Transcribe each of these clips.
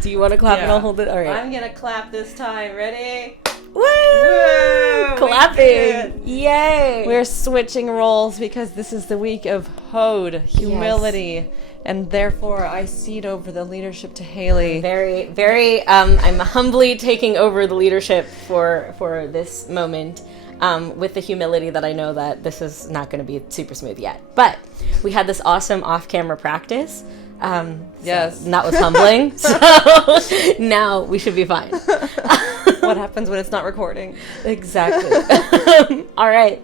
Do you want to clap and I'll hold it? All right. I'm going to clap this time. Ready? Woo! Woo! Clapping. Yay. We're switching roles because this is the week of Hod, humility. Yes. And therefore, I cede over the leadership to Hayley. Very, very, I'm humbly taking over the leadership for this moment. With the humility that I know that this is not going to be super smooth yet. But we had this awesome off-camera practice. Yes. So that was humbling. So now we should be fine. What happens when it's not recording? Exactly. All right.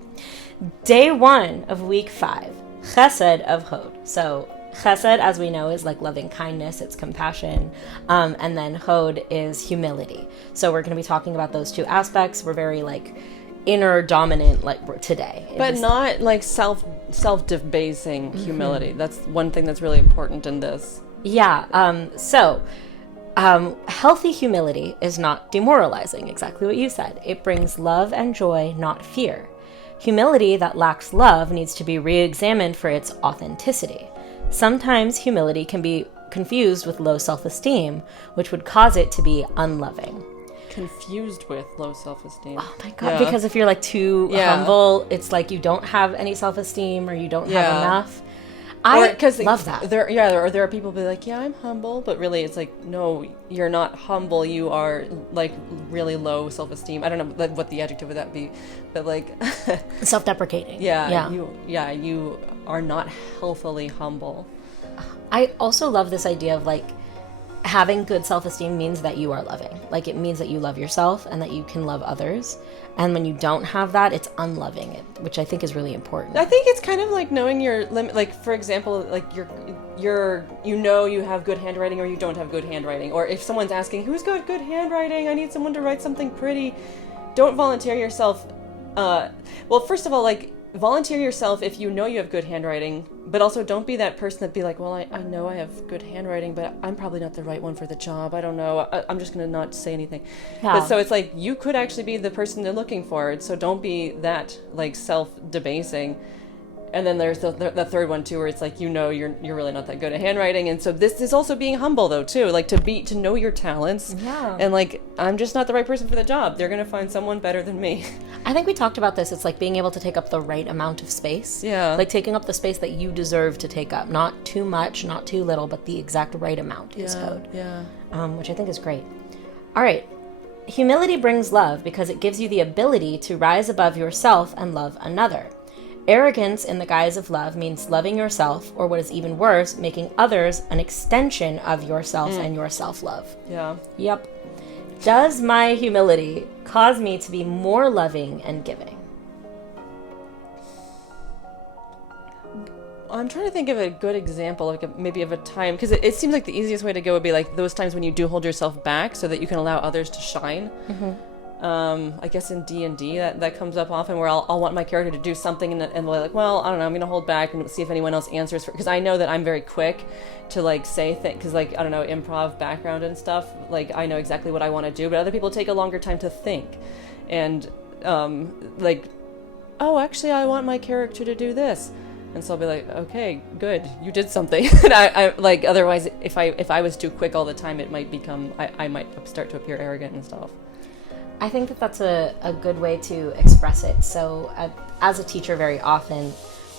Day 1 of week 5. Chesed of Hod. So Chesed, as we know, is like loving kindness. It's compassion. And then Hod is humility. So we're going to be talking about those two aspects. We're very inner dominant today, but not like self-debasing humility. That's one thing that's really important in this. Healthy humility is not demoralizing, exactly what you said. It brings love and joy, not fear. Humility that lacks love needs to be re-examined for its authenticity. Sometimes humility can be confused with low self-esteem, which would cause it to be unloving. Confused with low self-esteem. Oh my god, because if you're too humble, it's like you don't have any self-esteem or you don't have enough. I love that. There are people who be like, yeah, I'm humble, but really it's like, no, you're not humble, you are really low self-esteem. I don't know what the adjective would that be, but self-deprecating. You are not healthily humble. I also love this idea of having good self-esteem means that you are loving. It means that you love yourself and that you can love others. And when you don't have that, it's unloving, which I think is really important. I think it's kind of like knowing your limit. For example, you have good handwriting or you don't have good handwriting. Or if someone's asking, who's got good handwriting? I need someone to write something pretty. Don't volunteer yourself. First of all, volunteer yourself if you know you have good handwriting, but also don't be that person that be like, well, I know I have good handwriting, but I'm probably not the right one for the job. I don't know. I'm just going to not say anything. Yeah. But so it's you could actually be the person they're looking for. So don't be that self-debasing. And then there's the third one too, where it's you're really not that good at handwriting, and so this is also being humble though too, to know your talents. Yeah. And I'm just not the right person for the job. They're gonna find someone better than me. I think we talked about this. It's being able to take up the right amount of space. Yeah. Taking up the space that you deserve to take up, not too much, not too little, but the exact right amount is Hod. Yeah. Which I think is great. All right. Humility brings love because it gives you the ability to rise above yourself and love another. Arrogance in the guise of love means loving yourself, or what is even worse, making others an extension of yourself and your self-love. Yeah. Yep. Does my humility cause me to be more loving and giving? I'm trying to think of a good example, maybe of a time, because it seems like the easiest way to go would be those times when you do hold yourself back so that you can allow others to shine. Mm-hmm. I guess in D&D that comes up often, where I'll want my character to do something and they're like, well, I don't know, I'm going to hold back and see if anyone else answers, because I know that I'm very quick to say things, because I don't know, improv background and stuff, I know exactly what I want to do, but other people take a longer time to think, and oh, actually I want my character to do this. And so I'll be like, okay, good, you did something. And I otherwise, if I was too quick all the time, it might become, I might start to appear arrogant and stuff. I think that that's a good way to express it. So as a teacher, very often,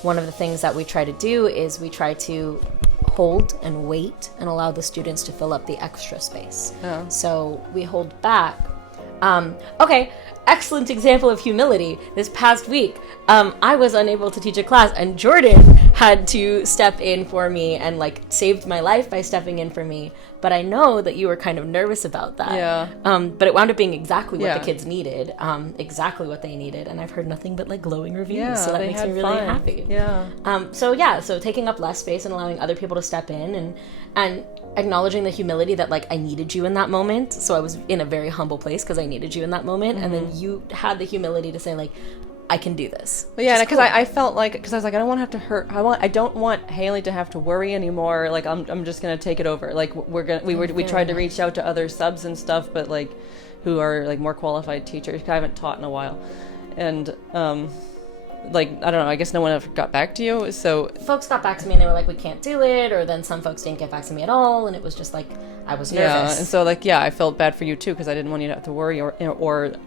one of the things that we try to do is we try to hold and wait and allow the students to fill up the extra space. Oh. So we hold back. Okay, excellent example of humility. This past week, I was unable to teach a class, and Jordan had to step in for me and saved my life by stepping in for me. But I know that you were kind of nervous about that. Yeah. But it wound up being exactly what the kids needed, exactly what they needed, and I've heard nothing but glowing reviews. So that makes me really happy. Yeah. So taking up less space and allowing other people to step in and acknowledging the humility that I needed you in that moment. So I was in a very humble place because I needed you in that moment, and then you had the humility to say I can do this. Well, yeah, because cool. I felt because I was I don't want to have to hurt. I don't want Hayley to have to worry anymore. I'm just gonna take it over. We tried to reach out to other subs and stuff, but who are more qualified teachers. I haven't taught in a while, and like, I don't know, I guess no one ever got back to you, so... Folks got back to me and they were like, we can't do it, or then some folks didn't get back to me at all, and it was just like, I was nervous. Yeah, and so, like, yeah, I felt bad for you, too, because I didn't want you to have to worry, or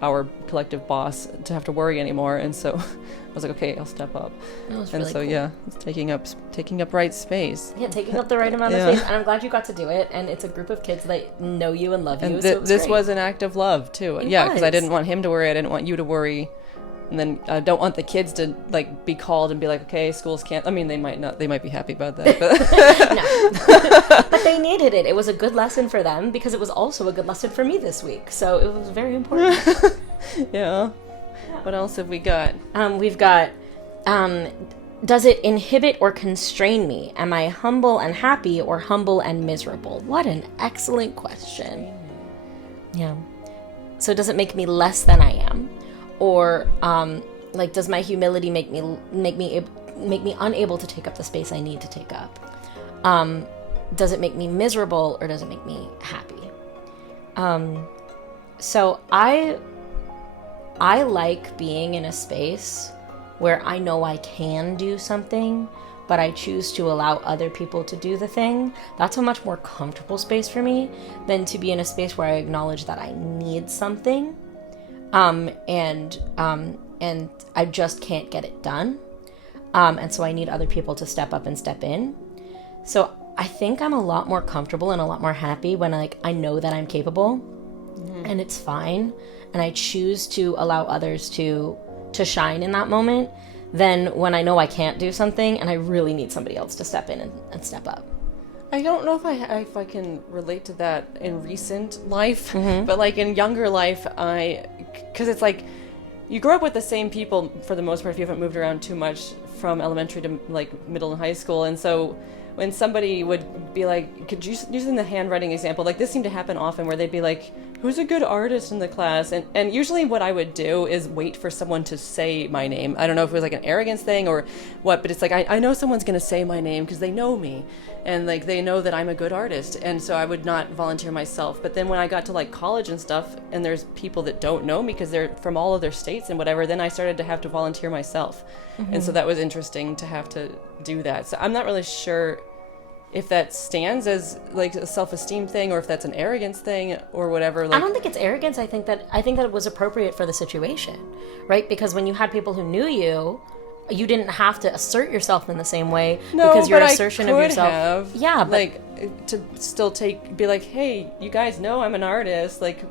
our collective boss to have to worry anymore, and so I was like, okay, I'll step up. It was and really so, cool. yeah, it's taking up right space. Yeah, taking up the right amount of Yeah. space, and I'm glad you got to do it, and it's a group of kids that know you and love you, And so it was this great. was an act of love, too. It Yeah, because I was. didn't want him to worry, I didn't want you to worry. And then I don't want the kids to, like, be called and be like, okay, schools can't... I mean, they might not. They might be happy about that. But No. But they needed it. It was a good lesson for them, because it was also a good lesson for me this week, so it was very important. yeah. What else have we got? We've got, does it inhibit or constrain me? Am I humble and happy, or humble and miserable? What an excellent question. Yeah. So does it make me less than I am? Or, like, does my humility make me unable to take up the space I need to take up? Does it make me miserable, or does it make me happy? So I like being in a space where I know I can do something, but I choose to allow other people to do the thing. That's a much more comfortable space for me than to be in a space where I acknowledge that I need something, and I just can't get it done. And so I need other people to step up and step in. So I think I'm a lot more comfortable and a lot more happy when, like, I know that I'm capable, and it's fine, and I choose to allow others to shine in that moment, than when I know I can't do something and I really need somebody else to step in and step up. I don't know if I can relate to that in recent life, but, like, in younger life, because it's like, you grow up with the same people for the most part if you haven't moved around too much from elementary to, like, middle and high school, and so when somebody would be like, using the handwriting example, like, this seemed to happen often where they'd be like, who's a good artist in the class? And usually what I would do is wait for someone to say my name. I don't know if it was like an arrogance thing or what, but it's like, I know someone's going to say my name because they know me. And, like, they know that I'm a good artist. And so I would not volunteer myself. But then when I got to, like, college and stuff, and there's people that don't know me because they're from all other states and whatever, then I started to have to volunteer myself. And so that was interesting to have to do that. So I'm not really sure if that stands as, like, a self-esteem thing or if that's an arrogance thing or whatever. Like, I don't think it's arrogance. I think that it was appropriate for the situation, right? Because when you had people who knew you, you didn't have to assert yourself in the same way, because your assertion of yourself, yeah, but, like, to still be like, hey, you guys know I'm an artist, like,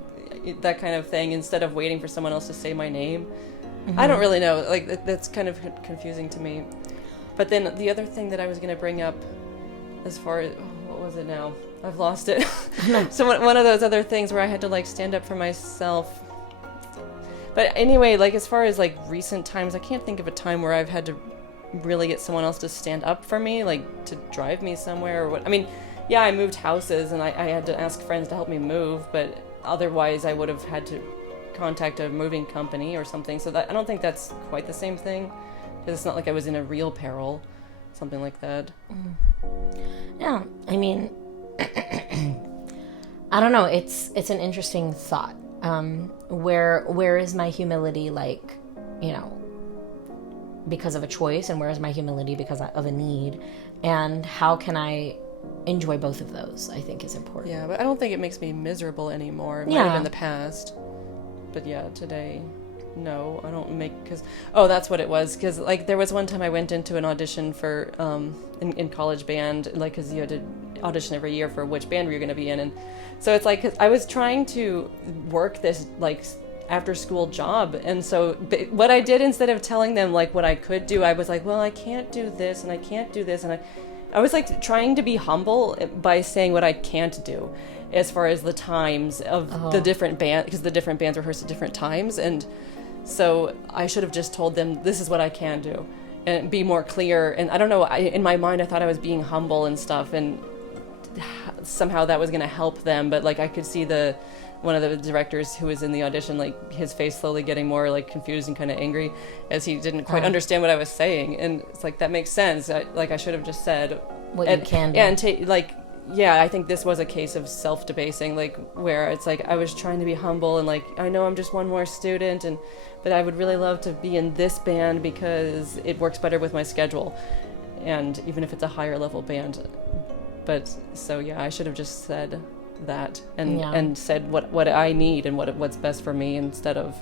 that kind of thing, instead of waiting for someone else to say my name. I don't really know, like, that's kind of confusing to me. But then the other thing that I was going to bring up, as far as, what was it now? I've lost it. So one of those other things where I had to, like, stand up for myself. But anyway, like, as far as, like, recent times, I can't think of a time where I've had to really get someone else to stand up for me, like, to drive me somewhere or what. I mean, yeah, I moved houses and I had to ask friends to help me move, but otherwise I would have had to contact a moving company or something. So that, I don't think that's quite the same thing, because it's not like I was in a real peril, something like that. Yeah, I mean, I don't know. It's an interesting thought. Where is my humility, like, you know, because of a choice, and where is my humility because of a need, and how can I enjoy both of those, I think, is important. Yeah, but I don't think it makes me miserable anymore. It might have in the past, but yeah, today, no, I don't because that's what it was, because, like, there was one time I went into an audition for in college band, like, because you had to audition every year for which band we were going to be in, and so it's like, 'cause I was trying to work this, like, after school job, and so what I did, instead of telling them, like, what I could do, I was like, well, I can't do this and I can't do this, and I was, like, trying to be humble by saying what I can't do as far as the times of the different band, because the different bands rehearse at different times, and so I should have just told them, this is what I can do, and be more clear. And I don't know, in my mind I thought I was being humble and stuff, and somehow that was going to help them, but, like, I could see one of the directors who was in the audition, like, his face slowly getting more, like, confused and kind of angry as he didn't quite understand what I was saying, and it's like, that makes sense. I should have just said what you can do. Yeah, and yeah, I think this was a case of self-debasing, like where it's like I was trying to be humble and like I know I'm just one more student, but I would really love to be in this band because it works better with my schedule, and even if it's a higher level band. But so yeah, I should have just said that and said what I need and what's best for me, instead of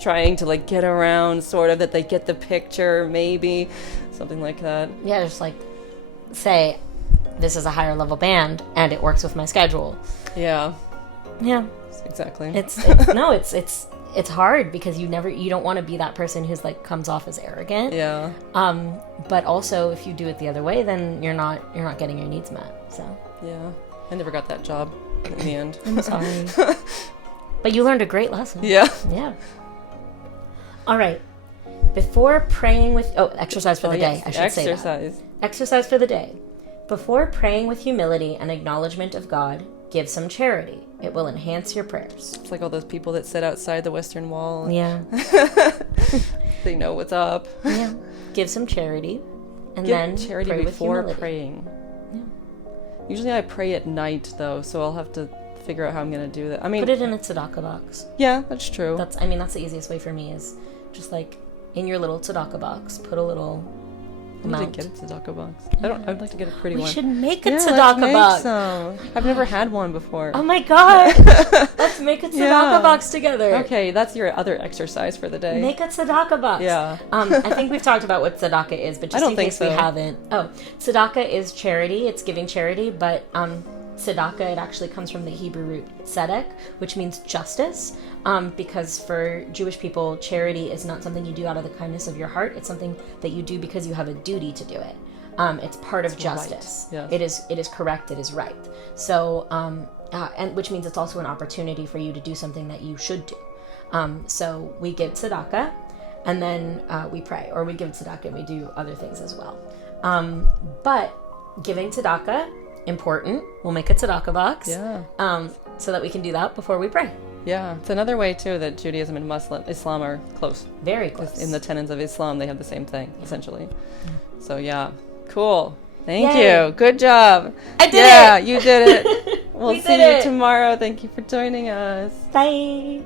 trying to like get around sort of that they get the picture, maybe something like that. Yeah, just like say this is a higher level band and it works with my schedule. Yeah Exactly. It's hard because you don't want to be that person who's like comes off as arrogant. Yeah. But also if you do it the other way, then you're not getting your needs met. So yeah, I never got that job in the end. I'm sorry. But you learned a great lesson. Yeah. All right. Before praying with exercise for the day, yes. I should say that. Exercise for the day. Before praying with humility and acknowledgement of God, give some charity. It will enhance your prayers. It's like all those people that sit outside the Western Wall. Yeah. They know what's up. Yeah. Give some charity, and then charity pray before with praying. Yeah. Usually I pray at night though, so I'll have to figure out how I'm gonna do that. I mean, put it in a tzedakah box. Yeah, that's true. That's the easiest way for me is just like in your little tzedakah box, put a little amount. I need to get a tzedakah box. I'd like to get a pretty one. We should make a tzedakah box. Some. I've never had one before. Oh my god! Let's make a tzedakah box together. Okay, that's your other exercise for the day. Make a tzedakah box. Yeah. I think we've talked about what tzedakah is, but just in case we haven't. Oh, tzedakah is charity. It's giving charity, but tzedakah, it actually comes from the Hebrew root tzedek, which means justice, because for Jewish people, charity is not something you do out of the kindness of your heart. It's something that you do because you have a duty to do it. It's part of justice. Right. Yes. It is correct. It is right. So, and which means it's also an opportunity for you to do something that you should do. So we give tzedakah, and then we pray, or we give tzedakah and we do other things as well. But giving tzedakah, important. We'll make a tzedakah box. Yeah. So that we can do that before we pray. Yeah. It's another way too that Judaism and Islam are close. Very close. In the tenets of Islam, they have the same thing, essentially. So yeah. Cool. Thank Yay. you. Good job. I did it. Yeah, you did it. We'll see you it. tomorrow. Thank you for joining us. Bye.